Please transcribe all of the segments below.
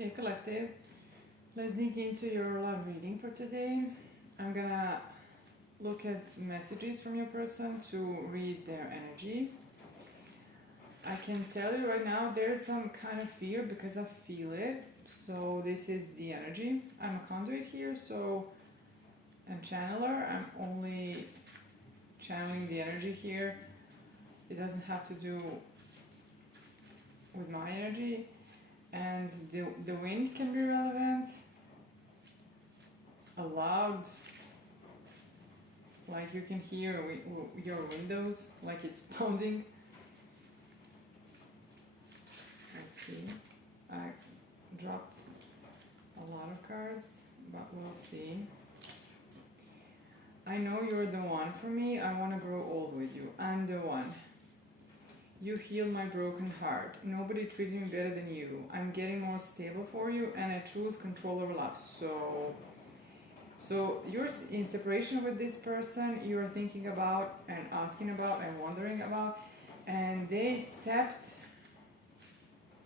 Okay, collective. Let's dig into your love reading for today. I'm gonna look at messages from your person to read their energy. I can tell you right now there's some kind of fear because I feel it. So this is the energy. I'm a conduit here, so and channeler. I'm only channeling the energy here. It doesn't have to do with my energy. And the wind can be relevant. A loud, like you can hear your windows, like it's pounding. Let's see. I dropped a lot of cards, but we'll see. I know you're the one for me. I want to grow old with you. I'm the one. You heal my broken heart. Nobody treated me better than you. I'm getting more stable for you, and I choose control over love. So you're in separation with this person. You're thinking about and asking about and wondering about, and they stepped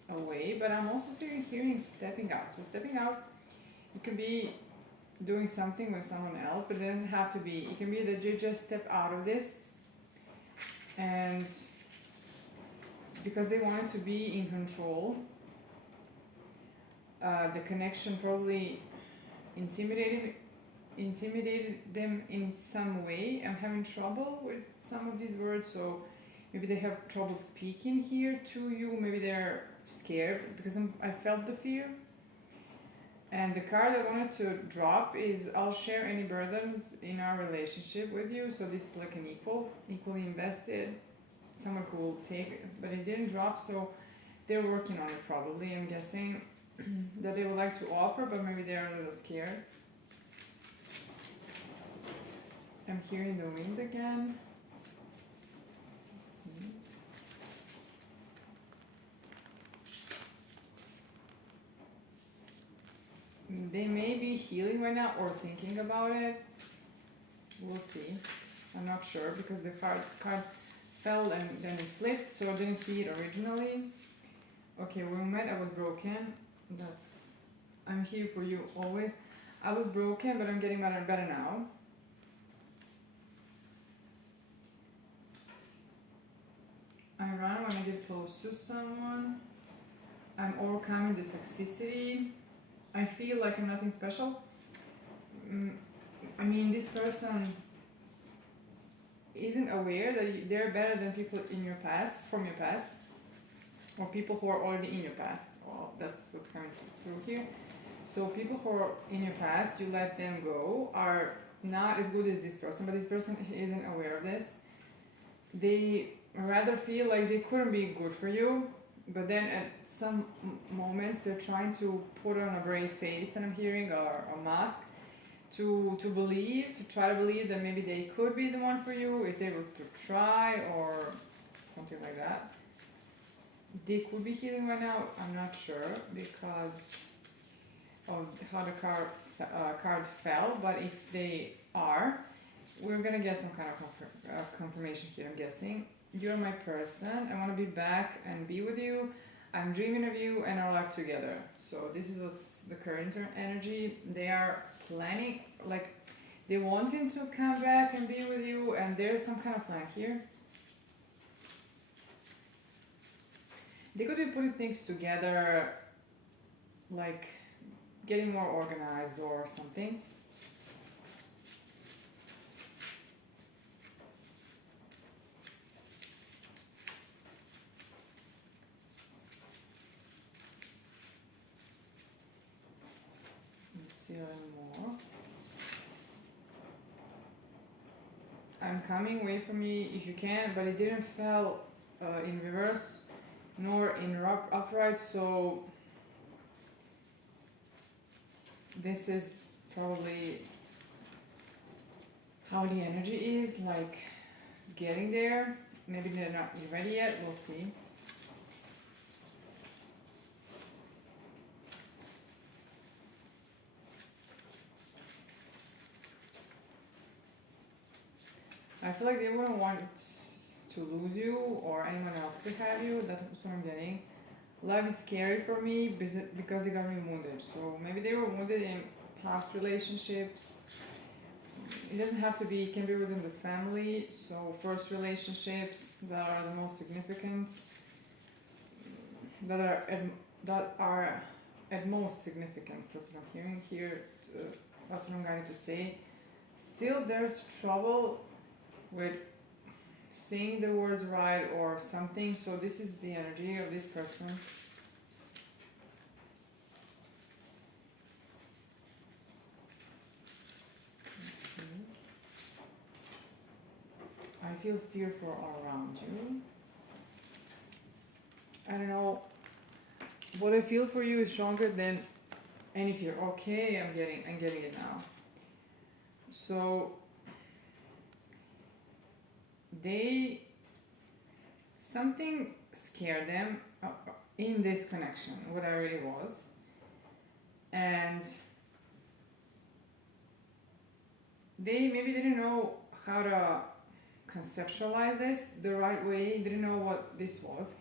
away. But I'm also hearing stepping out. So stepping out, it can be doing something with someone else, but it doesn't have to be. It can be that you just step out of this, and because they wanted to be in control, the connection probably intimidated them in some way. I'm having trouble with some of these words, so maybe they have trouble speaking here to you. Maybe they're scared because I felt the fear. And the card I wanted to drop is I'll share any burdens in our relationship with you. So this is like an equally invested. Someone who will take it, but it didn't drop, so they're working on it probably. I'm guessing that they would like to offer, but maybe they're a little scared. I'm hearing the wind again. Let's see. They may be healing right now or thinking about it. We'll see. I'm not sure because the card fell and then it flipped, so I didn't see it originally. Okay, when we met I was broken. I'm here for you always. I was broken, but I'm getting better now. I run when I get close to someone. I'm overcoming the toxicity. I feel like I'm nothing special. I mean, this person isn't aware that they're better than people in your past, from your past, or people who are already in your past. Well, that's what's coming through here. So people who are in your past, you let them go, are not as good as this person, but this person isn't aware of this. They rather feel like they couldn't be good for you, but then at some moments they're trying to put on a brave face, and I'm hearing a mask, to try to believe that maybe they could be the one for you if they were to try or something like that. They could be healing right now, I'm not sure because of how the card fell, but if they are, we're gonna get some kind of confirmation here, I'm guessing. You're my person, I want to be back and be with you, I'm dreaming of you and our life together. So this is what's the current energy. They are planning, like they wanting to come back and be with you, and there's some kind of plan here. They could be putting things together, like getting more organized or something. Let's see a little more. I'm coming, wait for me if you can, but it didn't fall in reverse nor in upright, so this is probably how the energy is, like getting there. Maybe they're not ready yet, we'll see. I feel like they wouldn't want to lose you or anyone else to have you. That's what I'm getting. love is scary for me because they got me wounded. So maybe they were wounded in past relationships. It doesn't have to be, it can be within the family. So first relationships that are the most significant, that are at most significant. That's what I'm hearing here. That's what I'm going to say. Still, there's trouble with saying the words right or something. So this is the energy of this person. I feel fearful all around you. I don't know. What I feel for you is stronger than any fear. Okay, I'm getting it now. So something scared them in this connection, whatever it was, and they maybe didn't know how to conceptualize this the right way, didn't know what this was,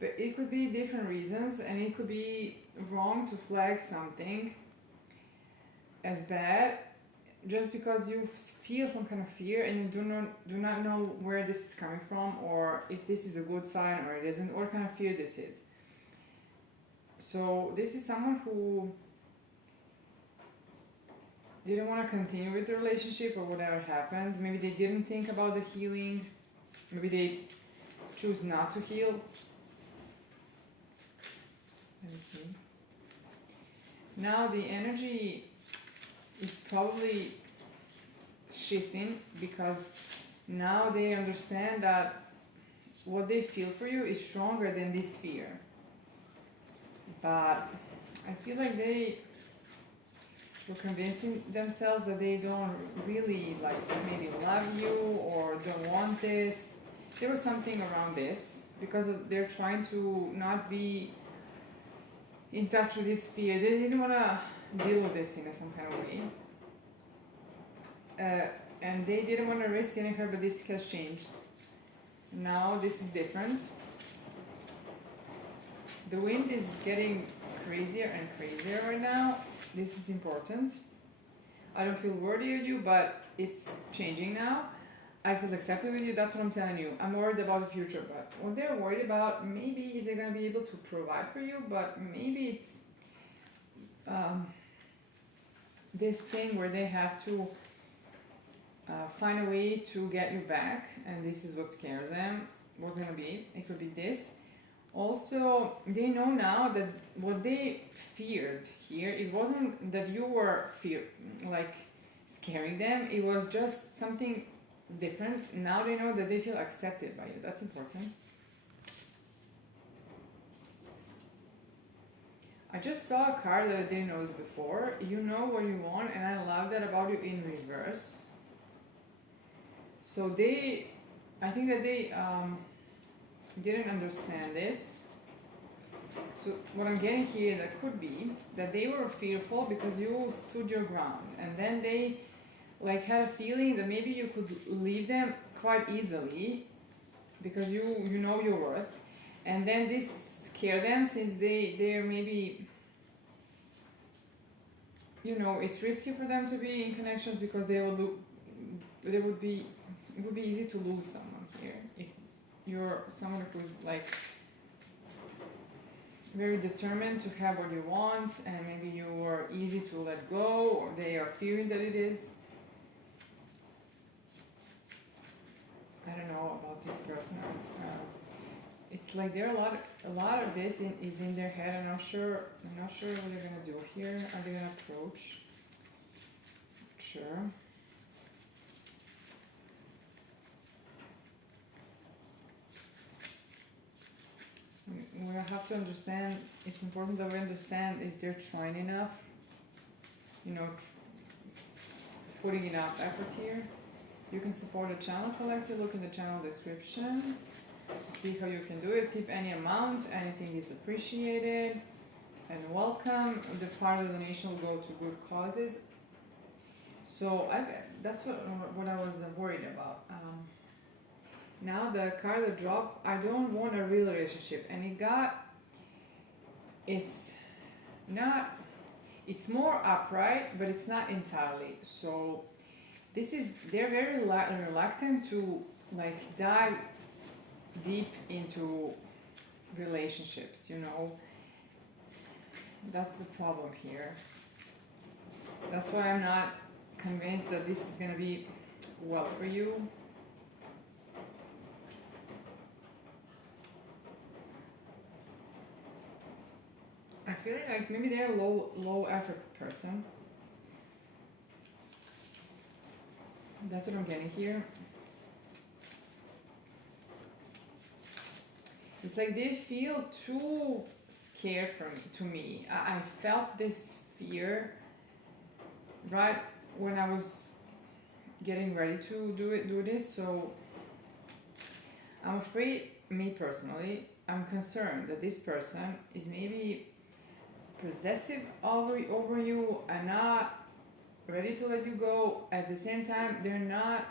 but it could be different reasons, and it could be wrong to flag something as bad just because you feel some kind of fear and you do not know where this is coming from, or if this is a good sign or it isn't, or what kind of fear this is. So this is someone who didn't want to continue with the relationship or whatever happened. Maybe they didn't think about the healing. Maybe they choose not to heal. Let me see. Now the energy is probably shifting because now they understand that what they feel for you is stronger than this fear. But I feel like they were convincing themselves that they don't really maybe love you or don't want this. There was something around this because they're trying to not be in touch with this fear. They didn't want to deal with this in some kind of way. And they didn't want to risk getting hurt, but this has changed. Now this is different. The wind is getting crazier and crazier right now. This is important. I don't feel worthy of you, but it's changing now. I feel accepted with you, that's what I'm telling you. I'm worried about the future, but what they're worried about, maybe if they're going to be able to provide for you, but maybe it's this thing where they have to find a way to get you back, and this is what scares them. What's going to be? It could be this. Also, they know now that what they feared here, it wasn't that you were scaring them, it was just something different. Now they know that they feel accepted by you. That's important. I just saw a card that I didn't notice before. You know what you want, and I love that about you in reverse. So I think that they didn't understand this. So what I'm getting here, that could be that they were fearful because you stood your ground, and then they had a feeling that maybe you could leave them quite easily because you know your worth, and then this scared them since they're maybe, it's risky for them to be in connections because it would be easy to lose someone here if you're someone who's very determined to have what you want, and maybe you are easy to let go, or they are fearing that it is. I don't know about this person. It's like there are a lot of this is in their head. I'm not sure what they're gonna do here. Are they gonna approach? Sure. We have to understand, it's important that we understand if they're trying enough, putting enough effort here. You can support the channel collective, look in the channel description to see how you can do it. Tip any amount, anything is appreciated and welcome. The part of the donation will go to good causes. So that's what I was worried about. Now the card that dropped, I don't want a real relationship, and it got it's not, it's more upright, but it's not entirely. So they're very reluctant to like dive deep into relationships, you know. That's the problem here. That's why I'm not convinced that this is gonna be well for you. I feel like maybe they're a low effort person. That's what I'm getting here. It's like they feel too scared to me. I felt this fear right when I was getting ready to do this. So I'm afraid, me personally, I'm concerned that this person is maybe possessive over you and not ready to let you go. At the same time, they're not.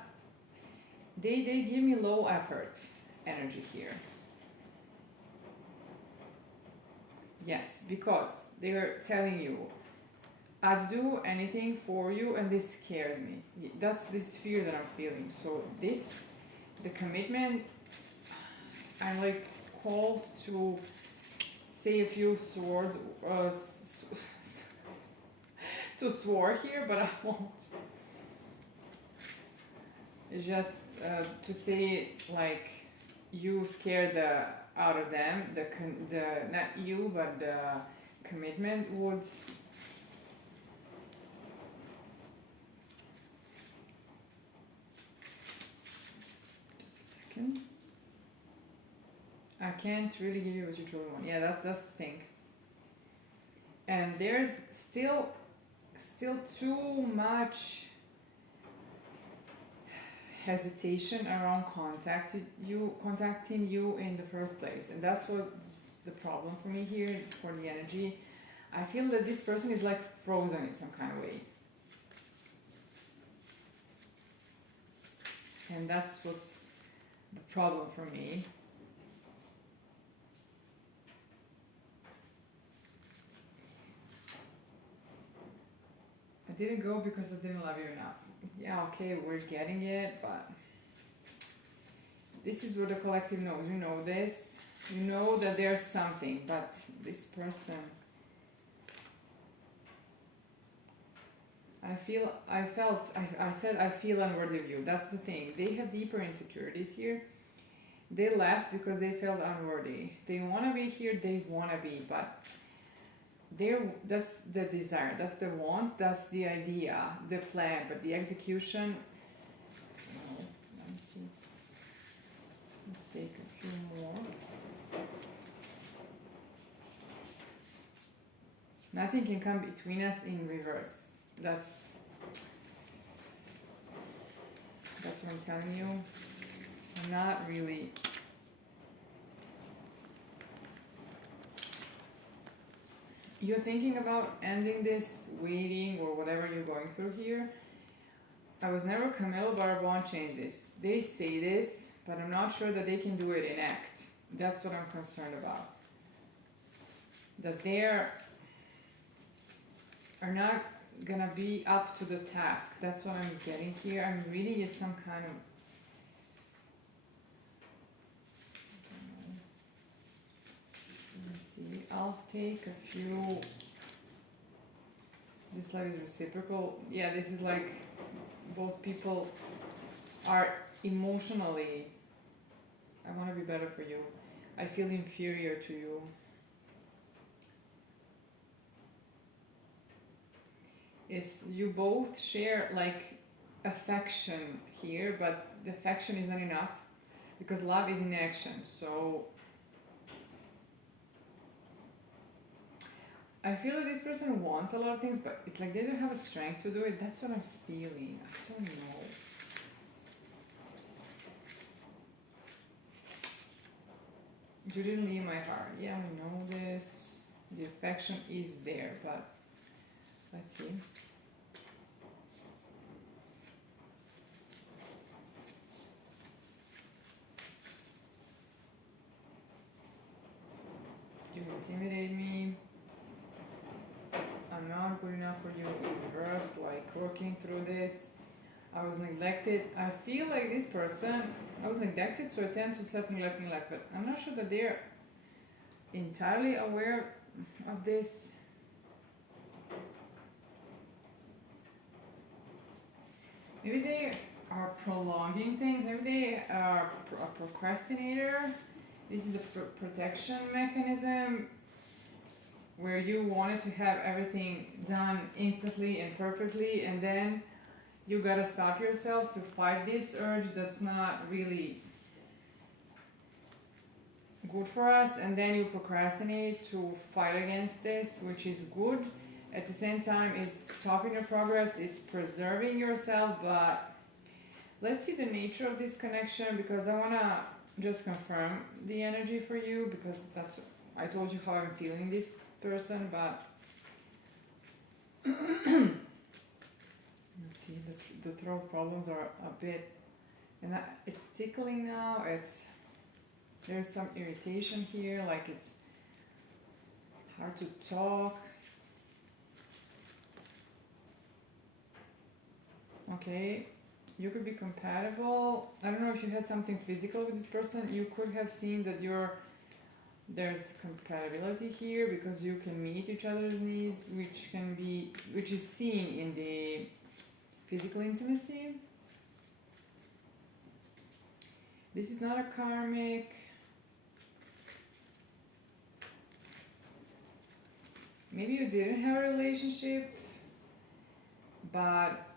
They give me low effort energy here. Yes, because they're telling you, I'd do anything for you, and this scares me. That's this fear that I'm feeling. So the commitment, I'm like called to say a few swords, to swear here, but I won't. It's just to say like you scare the out of them, the not you, but the commitment would. Just a second. I can't really give you what you truly want. Yeah, that's the thing. And there's still too much hesitation around contacting you in the first place, and that's what the problem for me here for the energy. I feel that this person is like frozen in some kind of way, and that's what's the problem for me. I didn't go because I didn't love you enough. Yeah, okay, we're getting it, but this is what the collective knows. You know this. You know that there's something, but this person, I said I feel unworthy of you. That's the thing. They have deeper insecurities here. They left because they felt unworthy. They want to be here, they want to be, but that's the desire, that's the want, that's the idea, the plan, but the execution. Oh, let me see. Let's take a few more. Nothing can come between us in reverse. That's what I'm telling you. I'm not really. You're thinking about ending this, waiting, or whatever you're going through here. I was never committal, but I won't change this. They say this, but I'm not sure that they can do it in act. That's what I'm concerned about. That they are not gonna be up to the task. That's what I'm getting here. I'm reading it some kind of. I'll take a few. This love is reciprocal. Yeah, this is like both people are emotionally. I want to be better for you. I feel inferior to you. It's you both share like affection here, but the affection is not enough because love is in action. So I feel like this person wants a lot of things, but it's like they don't have a strength to do it. That's what I'm feeling. I don't know. You didn't leave my heart. Yeah, I know this. The affection is there, but let's see. You intimidate me. good enough for you in reverse, like working through this. I was neglected. I feel like this person, I was neglected, so I tend to self-neglect, but I'm not sure that they're entirely aware of this. Maybe they are prolonging things. Maybe they are a procrastinator. This is a protection mechanism where you wanted to have everything done instantly and perfectly, and then you gotta stop yourself to fight this urge that's not really good for us, and then you procrastinate to fight against this, which is good. At the same time, it's stopping your progress, it's preserving yourself, but let's see the nature of this connection, because I wanna just confirm the energy for you, because that's, I told you how I'm feeling this person, but let's see, the throat problems are a bit, and it's tickling now, there's some irritation here, like it's hard to talk. Okay, you could be compatible. I don't know if you had something physical with this person. You could have seen that there's compatibility here, because you can meet each other's needs, which is seen in the physical intimacy. This is not a karmic. Maybe you didn't have a relationship, but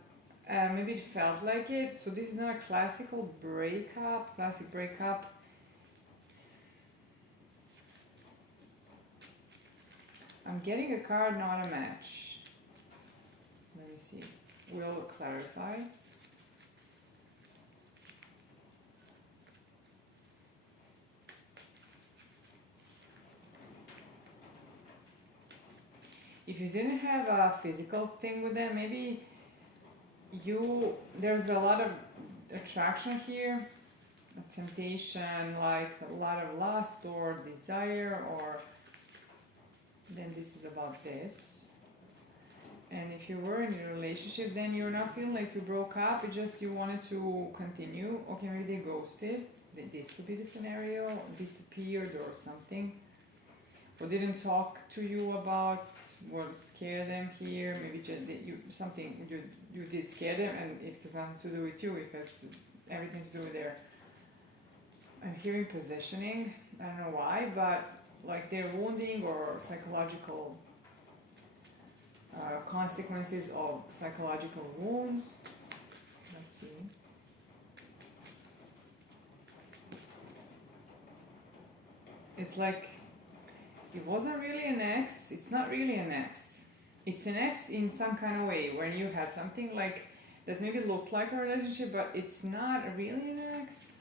maybe it felt like it. So this is not a classic breakup. I'm getting a card, not a match. Let me see. We'll clarify. If you didn't have a physical thing with them, maybe there's a lot of attraction here, a temptation, like a lot of lust or desire, or then this is about this. And if you were in a relationship, then you're not feeling like you broke up, it's just you wanted to continue. Okay, maybe they ghosted. This could be the scenario, disappeared or something, or didn't talk to you about what scared them here. Maybe just you did scare them, and it has nothing to do with you, it has everything to do with their, I'm hearing positioning, I don't know why, but like their wounding or psychological consequences of psychological wounds. Let's see. It's like it wasn't really an ex, it's not really an ex. It's an ex in some kind of way, where you had something like that maybe looked like a relationship, but it's not really an ex.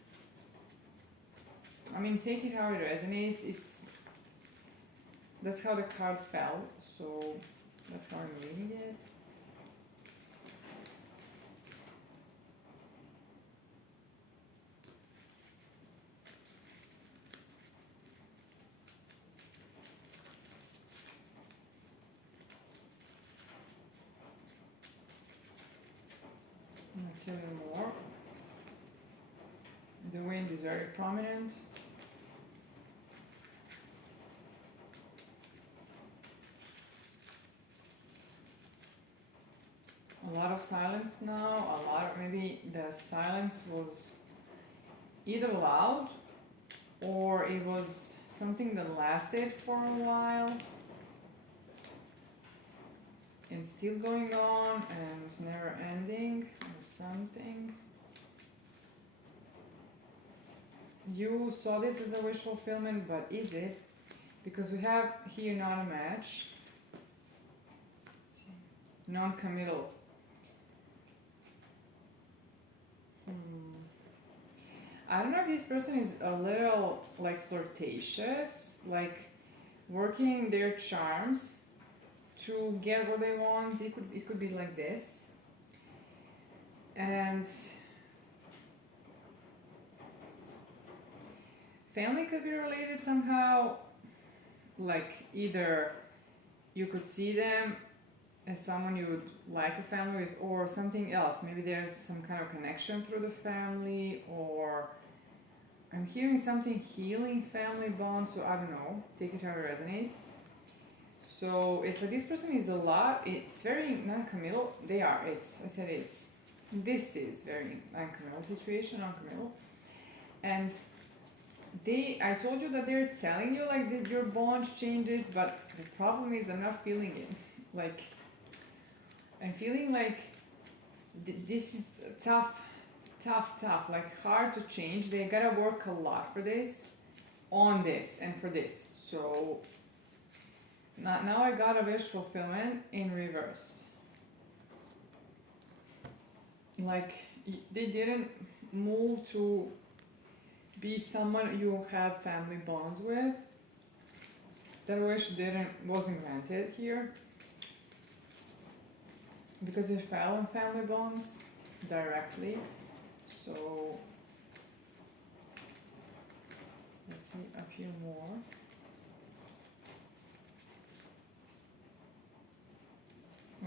I mean, take it how it resonates. That's how the card fell, so that's how I'm reading it. Let's see a little more. The wind is very prominent. A lot of silence now, maybe the silence was either loud or it was something that lasted for a while and still going on and never ending or something. You saw this as a wish fulfillment, but is it? Because we have here not a match. Non-committal. I don't know if this person is a little like flirtatious, like working their charms to get what they want. It could be like this. And family could be related somehow, like either you could see them as someone you would like a family with, or something else. Maybe there's some kind of connection through the family, or I'm hearing something healing family bonds, so I don't know. Take it how it resonates. So it's like this person is a lot. It's very non-committal. They are. I said it's. This is very non-committal situation, non-committal, and I told you that they're telling you like that your bond changes, but the problem is I'm not feeling it. Like I'm feeling like this is tough, like hard to change. They gotta work a lot for this, on this, and for this. So now I got a wish fulfillment in reverse. Like they didn't move to be someone you have family bonds with. That wish wasn't granted here because it fell in family bonds directly. So let's see a few more.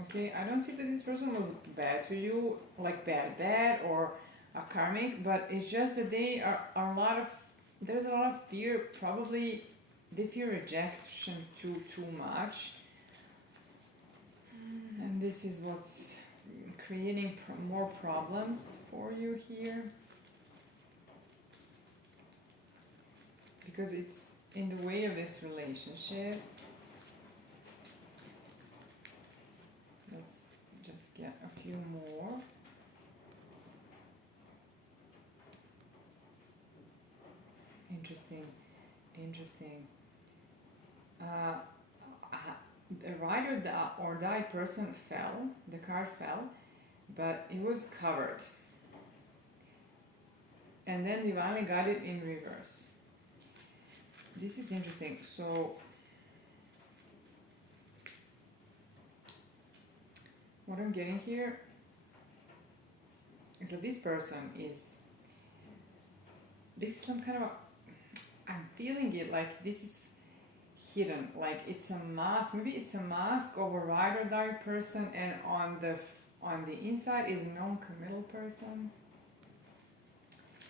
Okay, I don't see that this person was bad to you, like bad, or a karmic, but it's just that they are there's a lot of fear. Probably they fear rejection too much, and this is what's creating more problems for you here, because it's in the way of this relationship. Let's just get a few more. Interesting. The ride or die person fell. The card fell, but it was covered. And then divinely got it in reverse. This is interesting. So what I'm getting here is that this person is some kind of I'm feeling it like this is hidden, like it's a mask. Maybe it's a mask of a ride or die person, and on the inside is a non-committal person.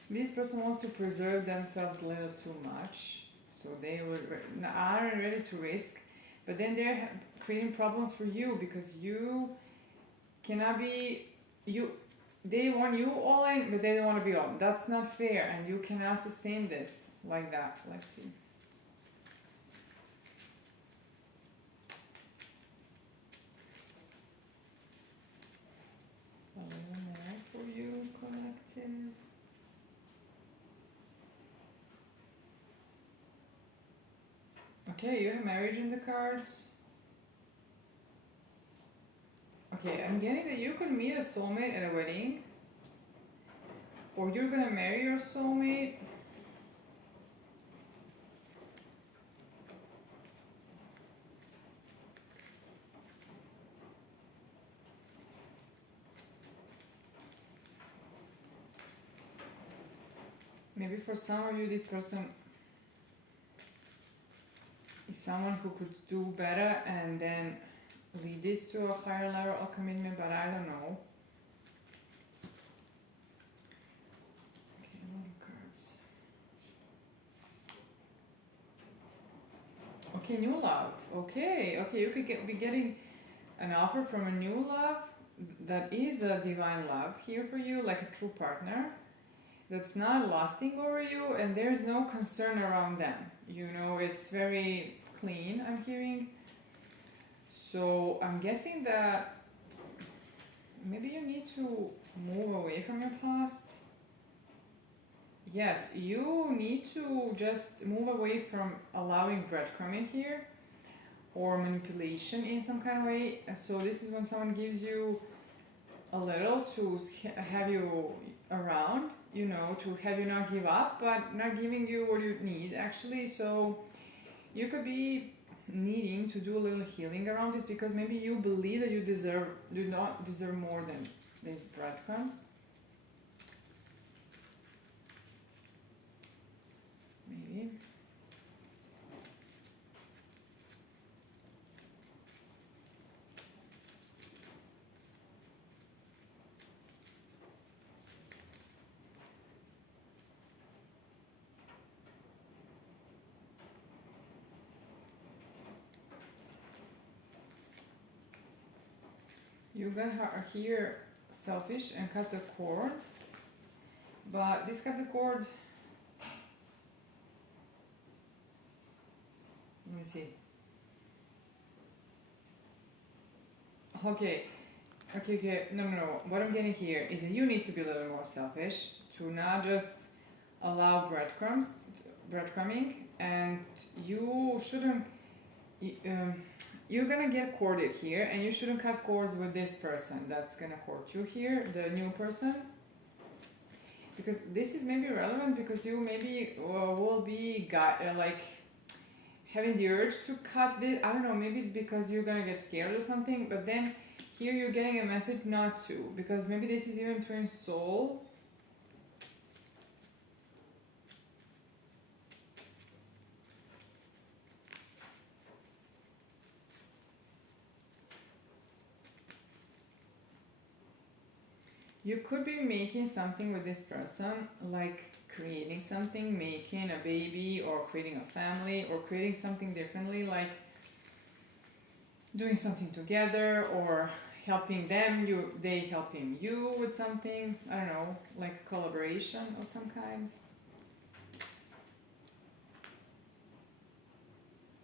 This person wants to preserve themselves a little too much, so they aren't ready to risk, but then they're creating problems for you because you cannot be you. They want you all in, but they don't want to be all in. That's not fair, and you cannot sustain this like that. Let's see. A little more for you, collective. Okay, you have marriage in the cards. Okay, I'm getting that you could meet a soulmate at a wedding, or you're gonna marry your soulmate. Maybe for some of you, this person is someone who could do better and then lead this to a higher level of commitment, but I don't know. Okay, a lot of cards. Okay, new love. Okay, you could be getting an offer from a new love that is a divine love here for you, like a true partner that's not lusting over you, and there's no concern around them. You know, it's very clean, I'm hearing. So I'm guessing that maybe you need to move away from your past. Yes, you need to just move away from allowing breadcrumbing here or manipulation in some kind of way. So this is when someone gives you a little to have you around, you know, to have you not give up, but not giving you what you need actually. So you could be needing to do a little healing around this because maybe you believe that you do not deserve more than these breadcrumbs. Maybe. you got here selfish and cut the cord, but this cut the cord, let me see. Okay, no. What I'm getting here is that you need to be a little more selfish to not just allow breadcrumbing, and you shouldn't. You're gonna get courted here, and you shouldn't cut cords with this person that's gonna court you here, the new person, because this is maybe relevant because you maybe will be like having the urge to cut this. I don't know, maybe because you're gonna get scared or something, but then here you're getting a message not to, because maybe this is even twin soul. You could be making something with this person, like creating something, making a baby, or creating a family, or creating something differently, like doing something together, or helping them, they helping you with something. I don't know, like collaboration of some kind.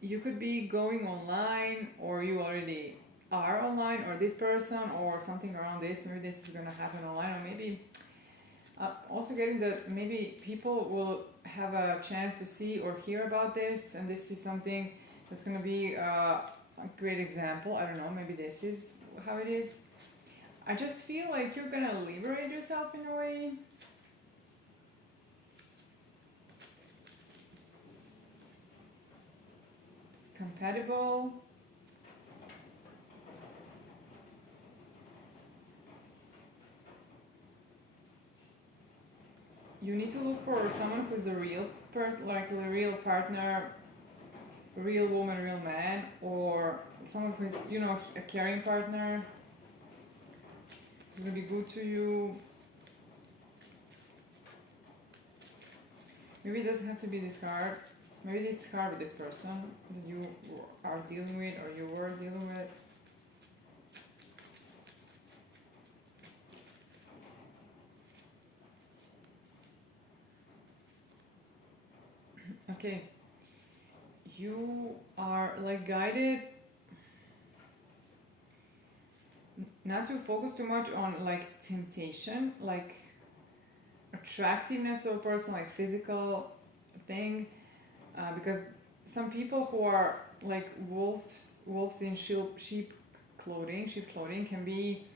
You could be going online, or you already are online, or this person, or something around this. Maybe this is gonna happen online, or maybe also getting that maybe people will have a chance to see or hear about this, and this is something that's gonna be a great example. I don't know, maybe this is how it is. I just feel like you're gonna liberate yourself in a way. Compatible. You need to look for someone who's a real person, like a real partner, real woman, real man, or someone who's, a caring partner, who's gonna be good to you. Maybe it doesn't have to be this card. Maybe it's hard with this person that you are dealing with, or you were dealing with. Okay, you are like guided not to focus too much on like temptation, like attractiveness of a person, like physical thing, because some people who are like wolves in sheep's clothing can be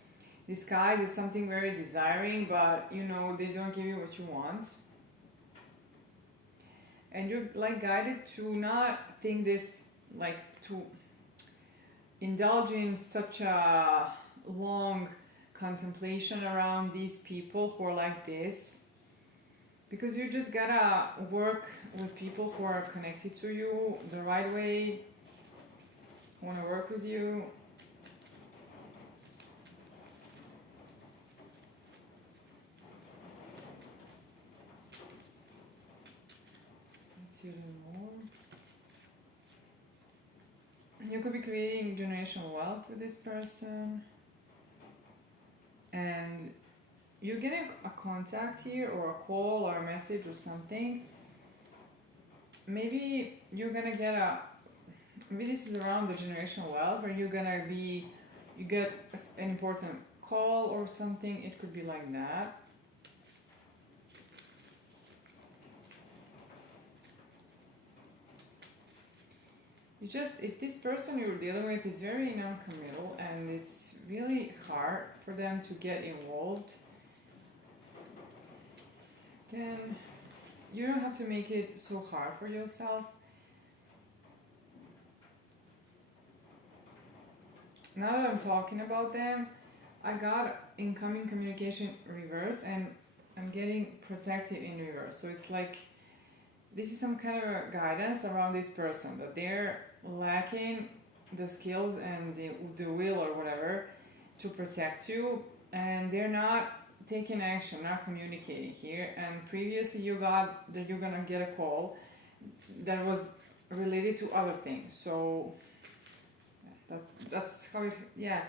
disguised as something very desiring, but they don't give you what you want. And you're like guided to not think this, like to indulge in such a long contemplation around these people who are like this, because you just gotta work with people who are connected to you the right way, want to work with you. Let's see a little more. You could be creating generational wealth with this person, and you're getting a contact here, or a call, or a message, or something. Maybe you're gonna get maybe this is around the generational wealth, or you get an important call or something. It could be like that. If this person you're dealing with is very non-committal, and it's really hard for them to get involved, then you don't have to make it so hard for yourself. Now that I'm talking about them, I got incoming communication reverse, and I'm getting protected in reverse. So it's like this is some kind of a guidance around this person, that they're lacking the skills and the will or whatever to protect you, and they're not taking action, not communicating here. And previously you got that you're gonna get a call that was related to other things. So that's how it, yeah.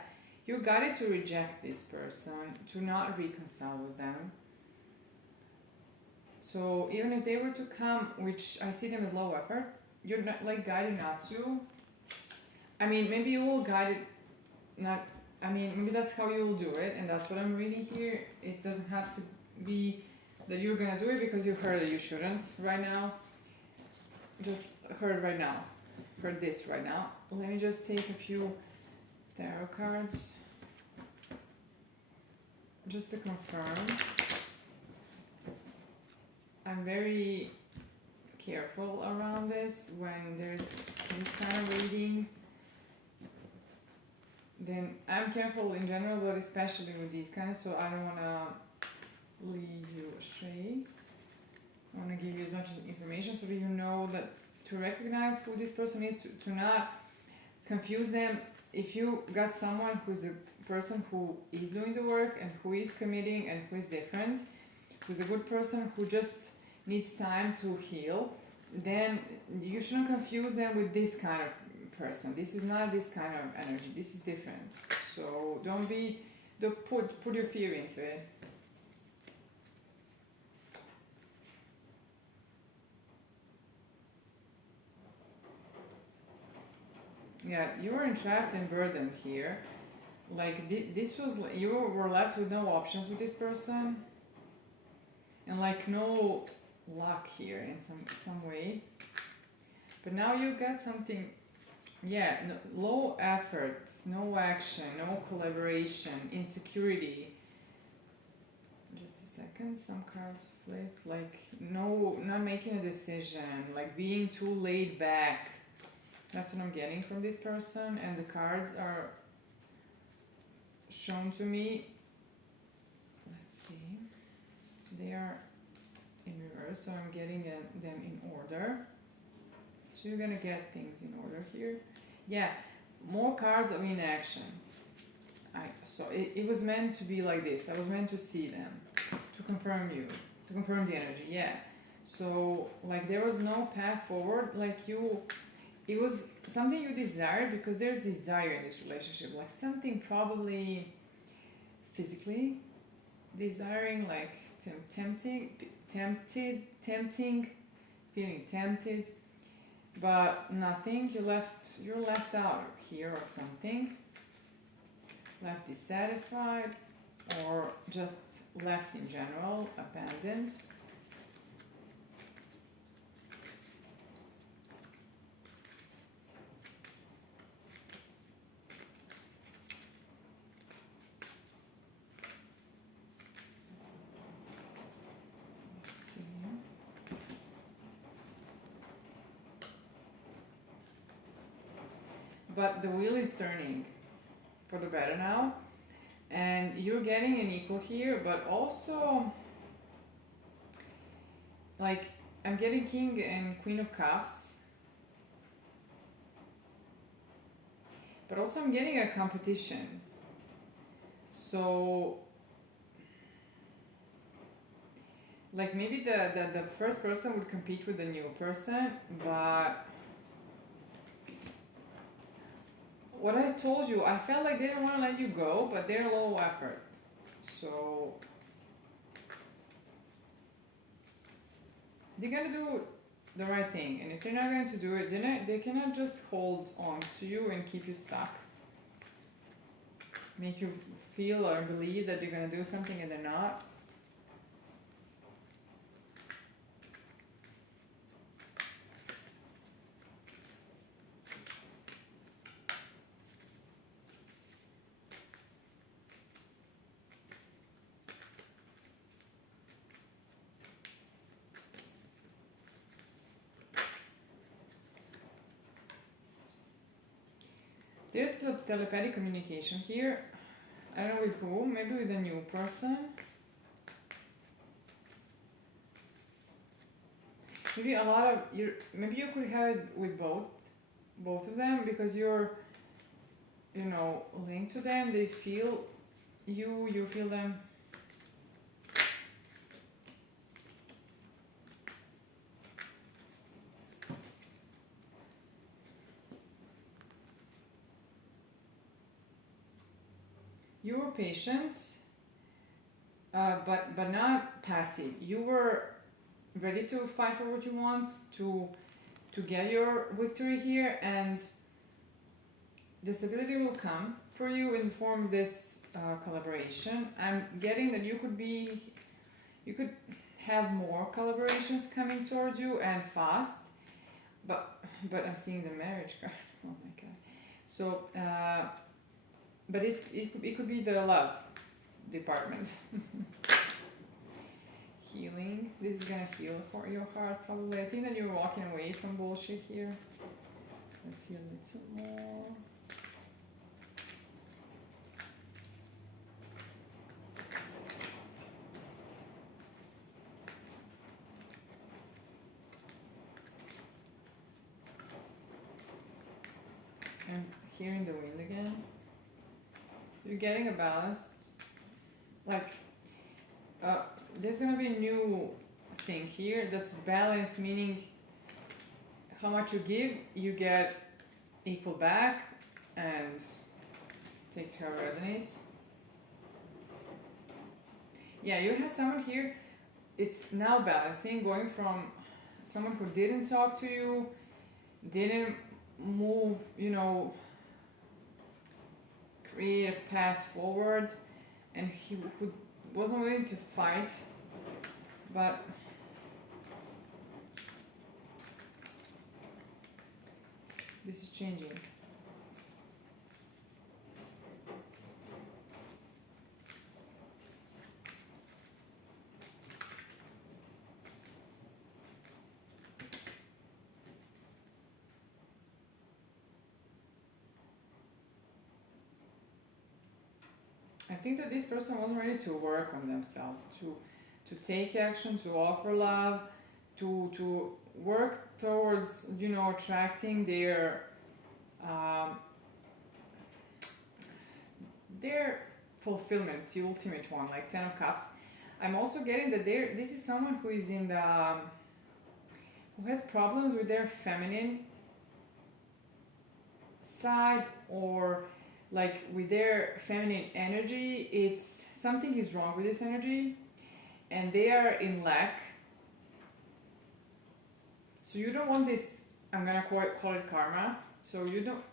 you got it to reject this person, to not reconcile with them. So even if they were to come, which I see them as low effort, you're not like guided not to. I mean, maybe you will guide it, not, I mean, maybe that's how you will do it, and that's what I'm reading here. It doesn't have to be that you're gonna do it because you heard that you shouldn't right now. Just heard right now. Heard this right now. Let me just take a few tarot cards just to confirm. I'm very careful around this when there's this kind of reading. Then I'm careful in general, but especially with these kind of, so I don't want to lead you astray. I want to give you as much information so that you know that to recognize who this person is, to not confuse them. If you got someone who's a person who is doing the work and who is committing and who is different, who's a good person who just needs time to heal, then you shouldn't confuse them with this kind of person. This is not this kind of energy. This is different. So don't put your fear into it. Yeah, you were entrapped and burdened here. Like this was, you were left with no options with this person, and like no luck here in some way. But now you got something. Yeah, no, low effort, no action, no collaboration, insecurity. Just a second, some cards flip. Like not making a decision, like being too laid back. That's what I'm getting from this person, and the cards are shown to me. Let's see. They are in reverse, so I'm getting them in order. So you're gonna get things in order here. Yeah, more cards of inaction. So it was meant to be like this. I was meant to see them, to confirm the energy. Yeah. So like there was no path forward. Like it was something you desired, because there's desire in this relationship. Like something probably physically desiring, like tempting, feeling tempted. But nothing, you're left out here or something. Left dissatisfied, or just left in general, abandoned. But the wheel is turning for the better now, and you're getting an equal here, but also like I'm getting King and Queen of Cups, but also I'm getting a competition. So like maybe the first person would compete with the new person, but what I told you, I felt like they didn't want to let you go, but they're low effort. So they're gonna do the right thing, and if they're not going to do it, they cannot just hold on to you and keep you stuck. Make you feel or believe that they're gonna do something and they're not. There's the telepathic communication here. I don't know with who, maybe with a new person. Maybe maybe you could have it with both of them, because you're, linked to them. They feel you feel them. You were patient, but not passive. You were ready to fight for what you want, to get your victory here, and the stability will come for you in the form of this collaboration. I'm getting that you could have more collaborations coming towards you and fast, but I'm seeing the marriage card. Oh my god. So, but it could be the love department. Healing. This is gonna heal for your heart probably. I think that you're walking away from bullshit here. Let's see a little more. I'm hearing the wind again. You're getting a balance. Like, there's gonna be a new thing here that's balanced, meaning how much you give, you get equal back, and take how it resonates. Yeah, you had someone here, it's now balancing, going from someone who didn't talk to you, didn't move, create a path forward, and who wasn't willing to fight, but this is changing. I think that this person wasn't ready to work on themselves, to take action, to offer love, to work towards attracting their fulfillment, the ultimate one, like 10 of Cups. I'm also getting that this is someone who is in the who has problems with their feminine side, or like with their feminine energy. It's something is wrong with this energy, and they are in lack. So you don't want this. I'm gonna call it karma. So you don't.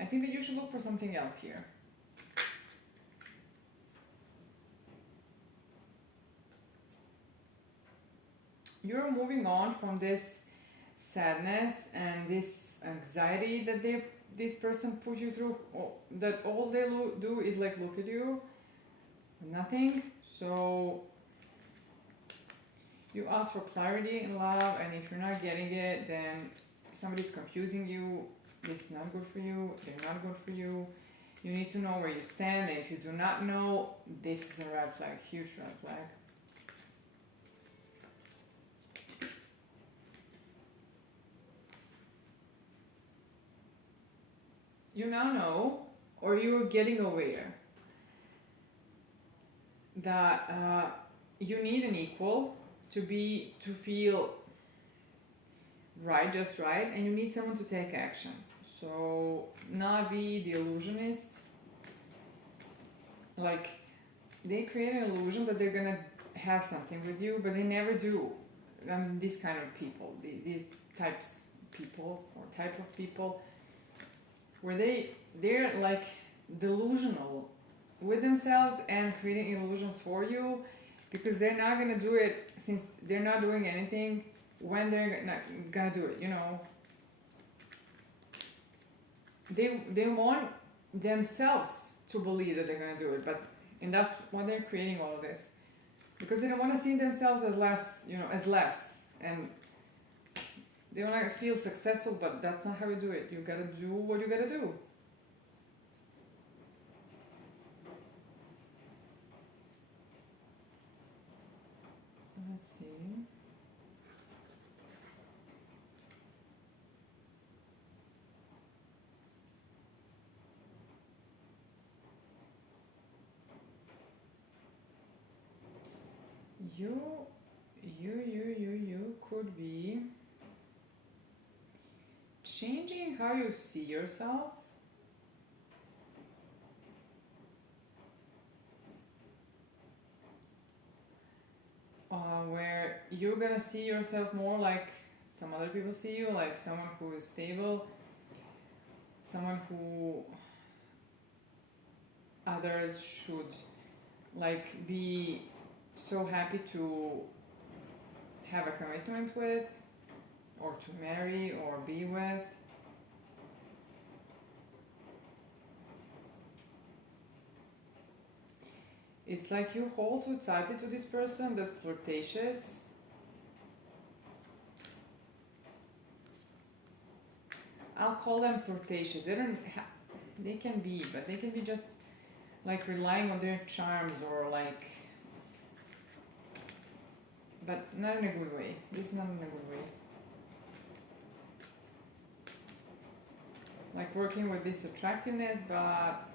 I think that you should look for something else here. You're moving on from this sadness and this anxiety that this person put you through, that all they do is like look at you, nothing. So you ask for clarity in love, and if you're not getting it, then somebody's confusing you. This is not good for you, they're not good for you. You need to know where you stand, and if you do not know, this is a red flag, huge red flag. You now know, or you're getting aware that you need an equal to feel right, just right, and you need someone to take action. So not be the illusionist. Like, they create an illusion that they're gonna have something with you, but they never do. I mean, these kind of people, these types of people, or type of people, where they're like delusional with themselves and creating illusions for you, because they're not gonna do it, since they're not doing anything when they're not gonna do it. They want themselves to believe that they're gonna do it, and that's why they're creating all of this, because they don't want to see themselves as less, and they want to feel successful, but that's not how you do it. You gotta do what you gotta do. Let's see. You could be changing how you see yourself. you're gonna see yourself more like some other people see you, like someone who is stable, someone who others should like be so happy to have a commitment with, or to marry or be with. It's like you hold too tightly to this person that's flirtatious. I'll call them flirtatious. They can be, but they can be just like relying on their charms, or like, but not in a good way. This is not in a good way. Like working with this attractiveness, but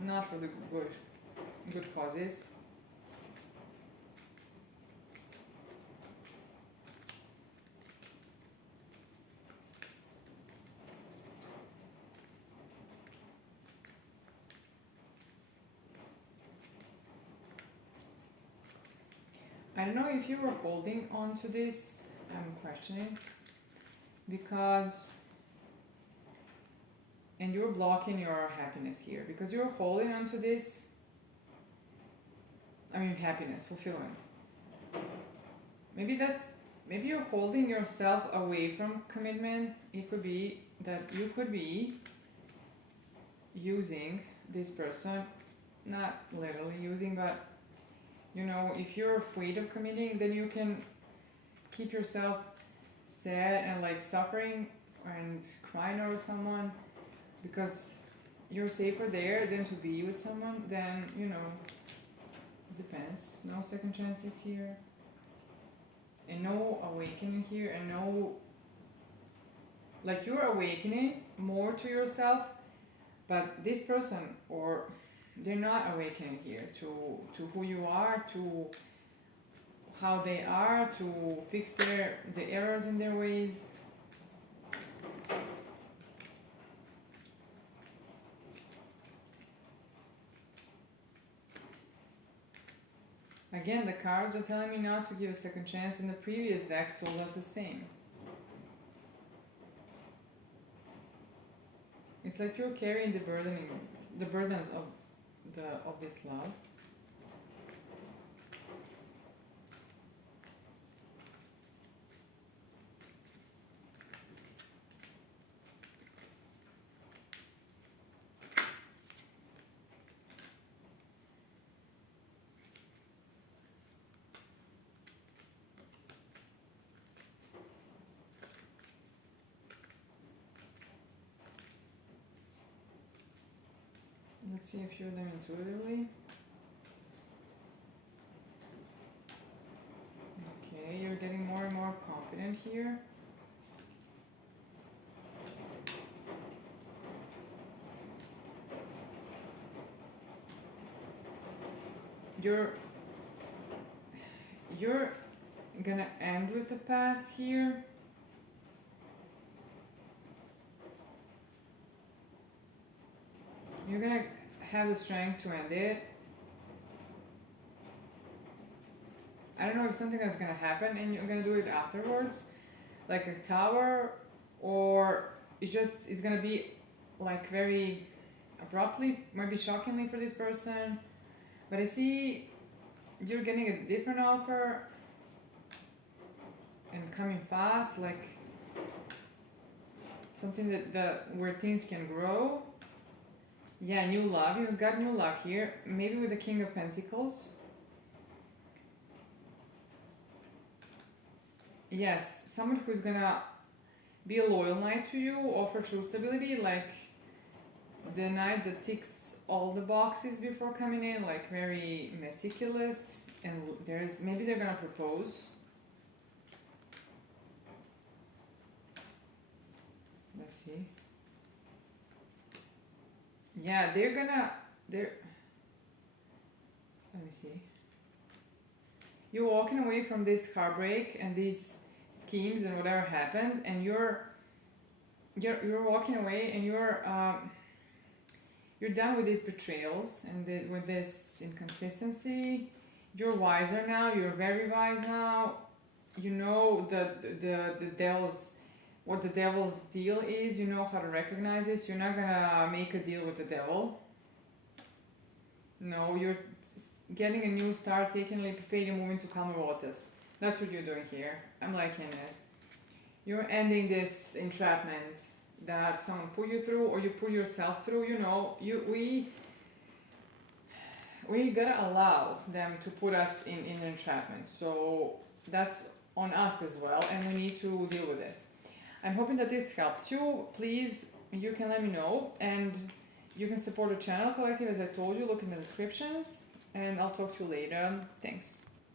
not for the good causes. I don't know if you were holding on to this, I'm questioning, because, and you're blocking your happiness here, because you're holding on to this, I mean happiness, fulfillment. Maybe you're holding yourself away from commitment. It could be that you could be using this person, not literally using, but you know, if you're afraid of committing, then you can keep yourself sad and like suffering and crying over someone, because you're safer there than to be with someone. Then, you know, depends. No second chances here, and no awakening here, and no, like you're awakening more to yourself, but this person, or they're not awakening here to who you are, to how they are, to fix the errors in their ways. Again, the cards are telling me not to give a second chance, and the previous deck told us the same. It's like you're carrying the burdens of this love. Let's see a few of them intuitively. Okay, you're getting more and more confident here. You're gonna end with the past here. You're gonna have the strength to end it. I don't know if something is gonna happen and you're gonna do it afterwards, like a tower, or it's gonna be like very abruptly, maybe shockingly for this person. But I see you're getting a different offer and coming fast, like something that where things can grow. Yeah, new love. You've got new love here. Maybe with the King of Pentacles. Yes, someone who's gonna be a loyal knight to you, offer true stability, like the knight that ticks all the boxes before coming in, like very meticulous, and maybe they're gonna propose. Let's see. Yeah, let me see. You're walking away from this heartbreak and these schemes and whatever happened, and you're walking away, and you're done with these betrayals and with this inconsistency. You're wiser now. You're very wise now. you know the devil's what the devil's deal is. You know how to recognize this. You're not gonna make a deal with the devil. No, you're getting a new start, taking a leap of faith, and moving to calmer waters. That's what you're doing here. I'm liking it. You're ending this entrapment that someone put you through, or you put yourself through. You know, we gotta allow them to put us in entrapment. So that's on us as well, and we need to deal with this. I'm hoping that this helped you. Please, you can let me know, and you can support the channel collective as I told you. Look in the descriptions, and I'll talk to you later. Thanks.